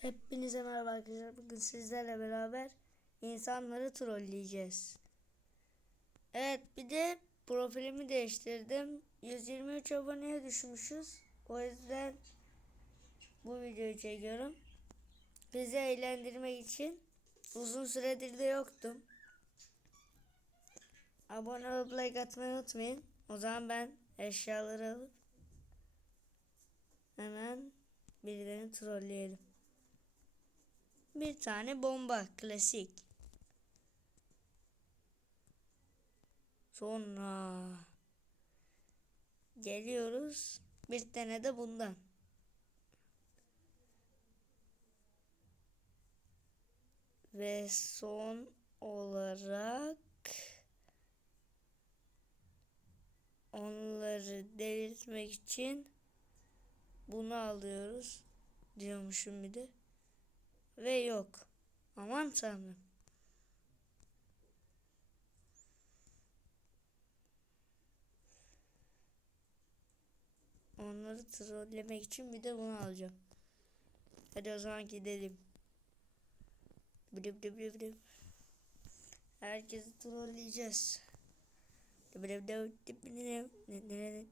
Hepinize merhaba arkadaşlar. Bugün sizlerle beraber insanları trolleyeceğiz. Evet bir de profilimi değiştirdim. 123 aboneye düşmüşüz. O yüzden bu videoyu çekiyorum. Bizi eğlendirmek için uzun süredir de yoktum. Abone olup like atmayı unutmayın. O zaman ben eşyaları alıp hemen birilerini trolleyelim. Bir tane bomba klasik. Sonra geliyoruz. Bir tane de bundan. Ve son olarak onları delirtmek için bunu alıyoruz diyormuşum bir de. Ve yok. Aman tanrım. Onları trollemek için bir de bunu alacağım. Hadi o zaman gidelim. Blip blip blip blip. Herkesi trolleyeceğiz. Blip blip blip blip.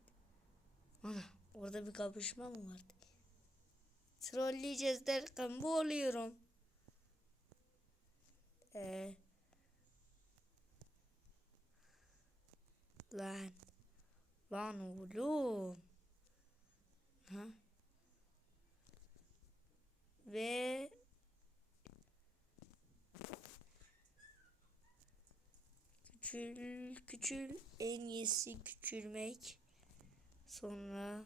Ana orada bir kapışma mı vardı? Trolleyeceğiz derken boğuluyorum. Ee, lan. Lan oğlum. Ha? Ve küçül küçül en iyisi küçülmek. Sonra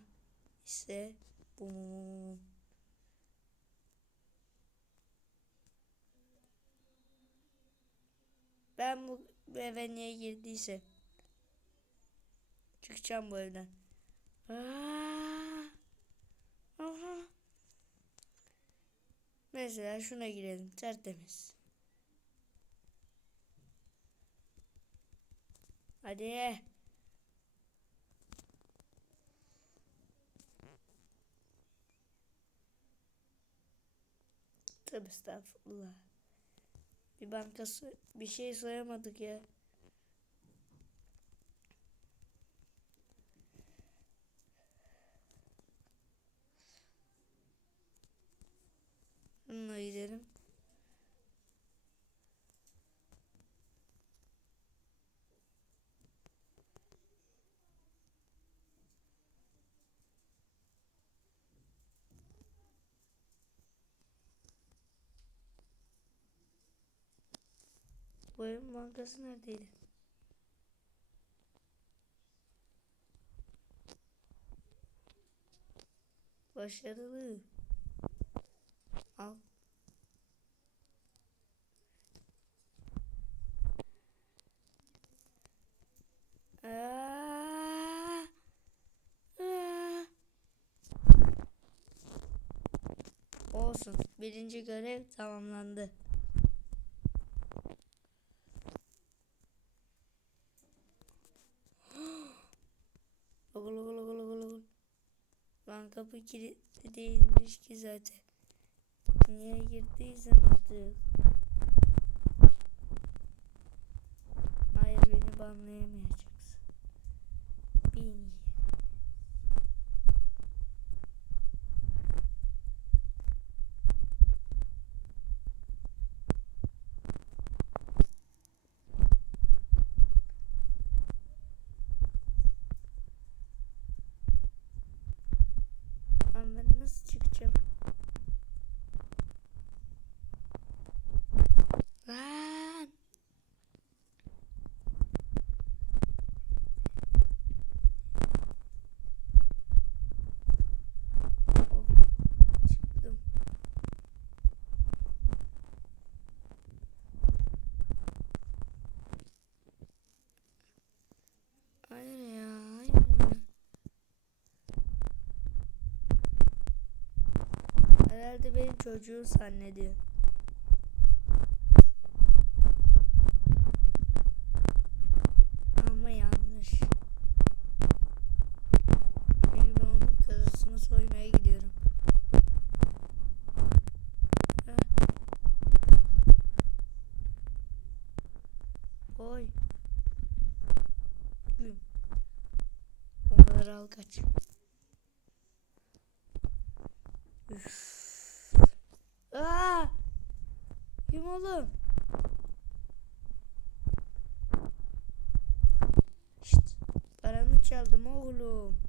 ise bum. Ben bu eve niye girdiyse çıkacağım bu evden. Aa, aha. Mesela şuna girelim tertemiz. Hadi. Tövbe estağfurullah. Bir bankası bir şey soyamadık ya. Bununla gidelim. Bu evin bankası neredeydi? Başarılı. Al. Aa, aa. Olsun. Birinci görev tamamlandı. Kilitli değilmiş ki zaten. Niye girdiysem artık. Hayır beni banlayamayacaksın. Beni. Herhalde benim çocuğu zannediyor. Ama yanlış. Şimdi ben onun kazısını soymaya gidiyorum. Heh. Oy. Güm. Onları al kaç. Oğlum? Şşt, paramı çaldım oğlum.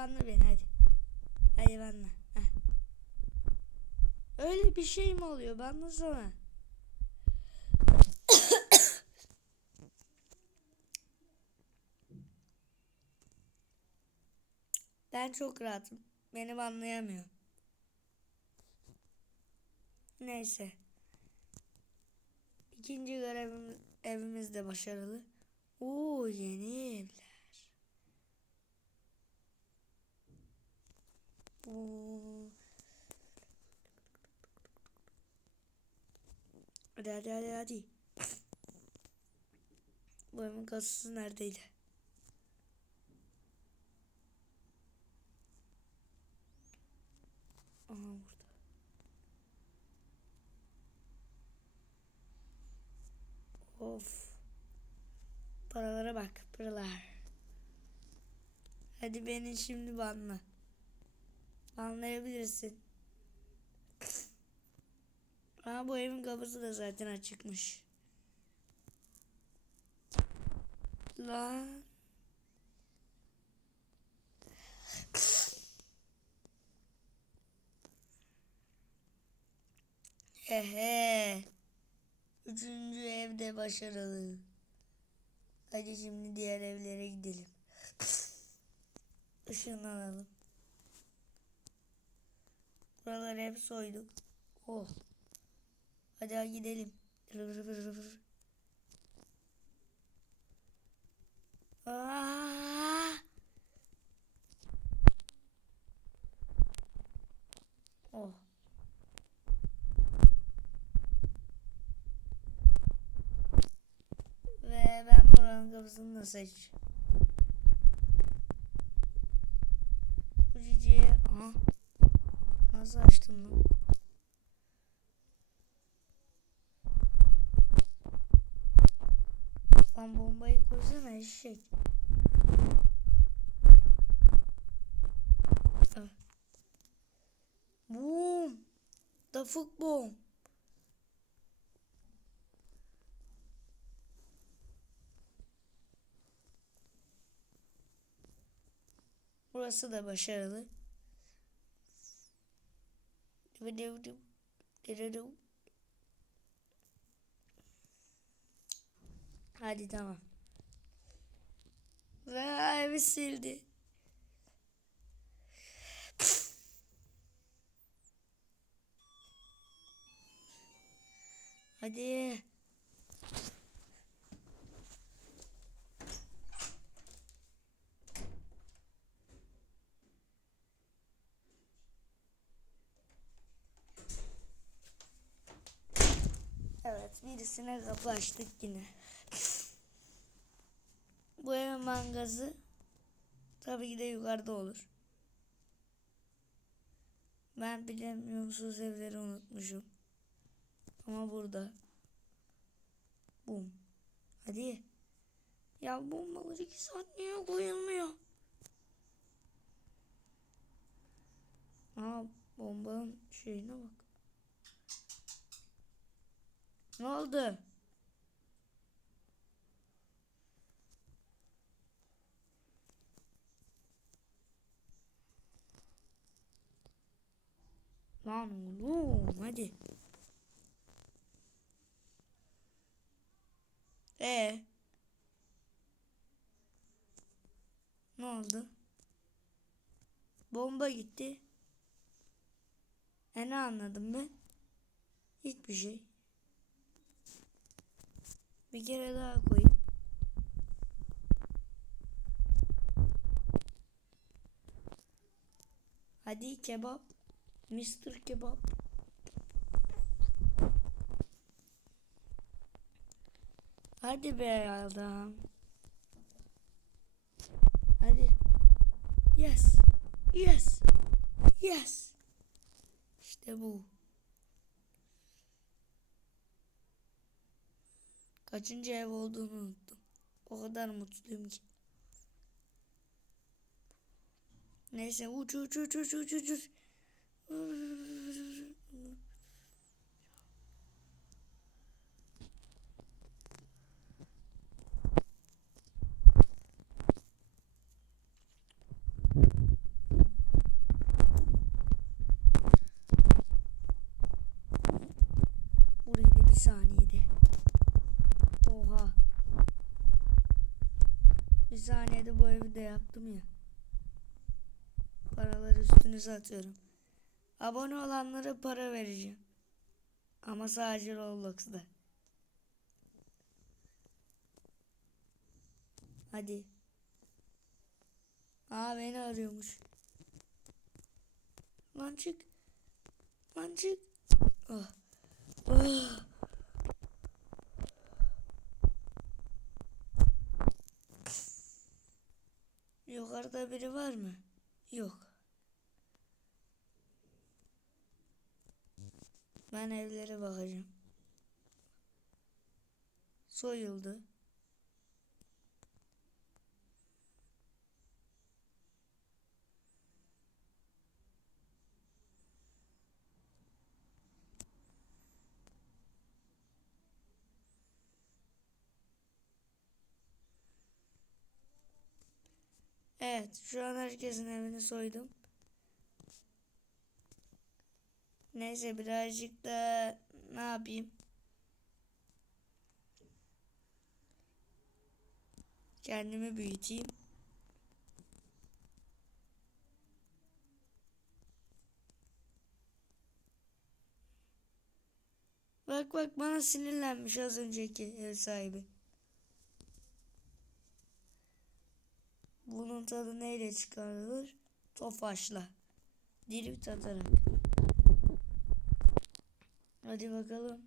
Banla beni hadi. Hadi banla. Heh. Öyle bir şey mi oluyor? Banlasana. Ben çok rahatım. Beni anlayamıyor. Neyse. İkinci görevimiz evimiz de başarılı. Oo yeni evler. Hadi hadi hadi hadi. Evin kasası neredeydi? Aha burada. Of. Paralara bak. Paralar. Hadi beni şimdi banla. Banlayabilirsin. Aa bu evin kapısı da zaten açıkmış. Lan. Hehe. Üçüncü evde başarılı. Hadi şimdi diğer evlere gidelim. Işınlanalım. Buraları hep soyduk. Oh. Hadi gidelim. Aa! Oh. Ve ben buranın kapısını da seç. Bu ciciyi... Aha. Nasıl açtım lan? Lan bombayı koysana eşek. Boom. Dafuk bom. Burası da başarılı. Hadi tamam. Ve evi sildi. Hadi. Kapı açtık yine. Bu evin mangazı tabii ki de yukarıda olur. Ben bilemiyorumsuz evleri unutmuşum. Ama burada. Bum. Hadi. Ya bombalar iki saat niye koyulmuyor? Aa bombanın şeyine bak. Ne oldu? Lan oğlum hadi. Ee? Ne oldu? Bomba gitti. E ne anladım ben? Hiçbir şey. Bir kere daha koyayım. Hadi kebap. Mr. Kebap. Hadi be adam. Hadi. Yes. Yes. Yes. İşte bu. Kaçıncı ev olduğunu unuttum. O kadar mutluyum ki. Neyse uç uç uç uç uç uç uç. Burayı da bir saniyede. Oha. Bir saniyede bu evi de yaptım ya. Paraları üstünüze atıyorum. Abone olanlara para vereceğim. Ama sadece Roblox'da. Hadi. Aa beni arıyormuş. Lan çık. Lan çık. Oh. Oh. Yukarıda biri var mı? Yok. Ben evlere bakacağım. Soyuldu. Evet, şu an herkesin evini soydum. Neyse birazcık da ne yapayım? Kendimi büyüteyim. Bak bak bana sinirlenmiş az önceki ev sahibi. Bunun tadı neyle çıkarılır? Tofaşla. Dirip atarak. Hadi bakalım.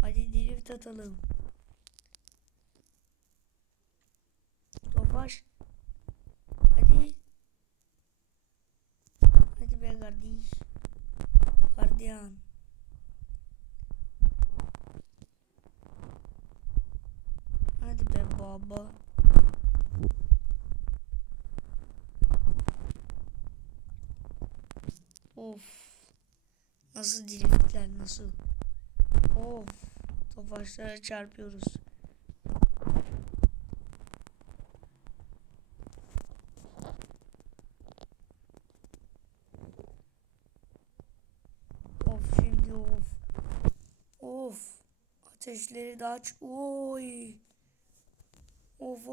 Hadi drift atalım. Tofaş. Hadi. Hadi be kardeş. Gardiyan. Hadi baba. Of. Nasıl driftler nasıl? Of. Tofaşlara çarpıyoruz. Of şimdi of. Of. Ateşleri daha ç- Oy.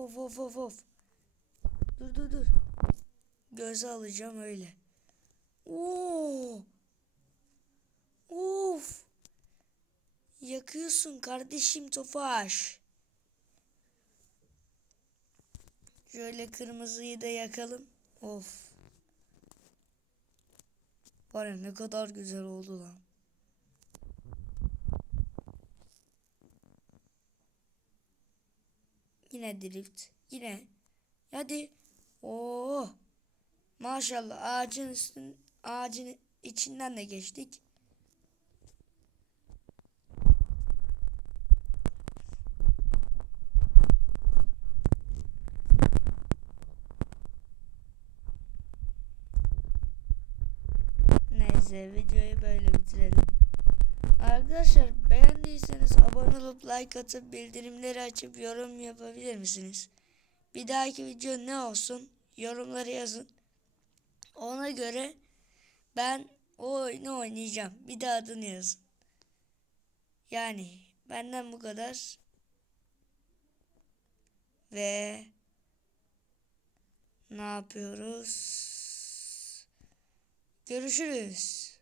Of of of of. Dur dur dur. Göze alacağım öyle. Oo. Of. Yakıyorsun kardeşim Tofaş. Şöyle kırmızıyı da yakalım. Of. Var ne kadar güzel oldu lan. Yine drift. Yine. Hadi. Oo. Maşallah ağacın üstün ağacın içinden de geçtik. Neyse videoyu böyle bitirelim. Arkadaşlar beğendiyseniz abone olup like atıp bildirimleri açıp yorum yapabilir misiniz? Bir dahaki video ne olsun? Yorumları yazın. Ona göre ben o oyunu oynayacağım. Bir de adını yazın. Yani benden bu kadar. Ve ne yapıyoruz? Görüşürüz.